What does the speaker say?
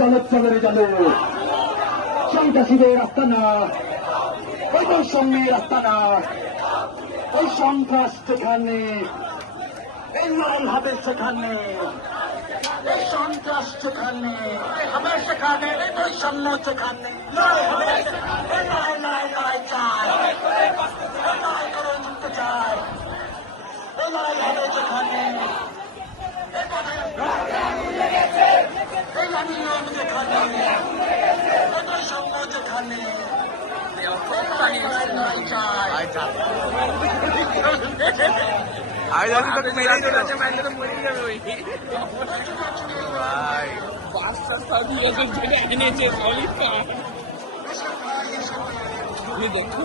চলে গেল সন্ত্রাসীদের আস্তানা, ওই বৈষম্যের আস্তানা, ওই সন্ত্রাস সেখানে, এই লাল হাতের সেখানে, এই সন্ত্রাস সেখানে, আমার সেখানে, এই বৈষম্য সেখানে, লড়াই চাই, লড়াই করে জিততে চাই, এই লড়াই হবে সেখানে, এই আন্দোলন যেখানে, এই বৈষম্য যেখানে, লড়াই চাই। I don't know if मेरा जो राजा मैंने तो मुड़ी है वही भाई बादशाह साहब ये तो जो कहने चाहिए सॉलिड का ये देखो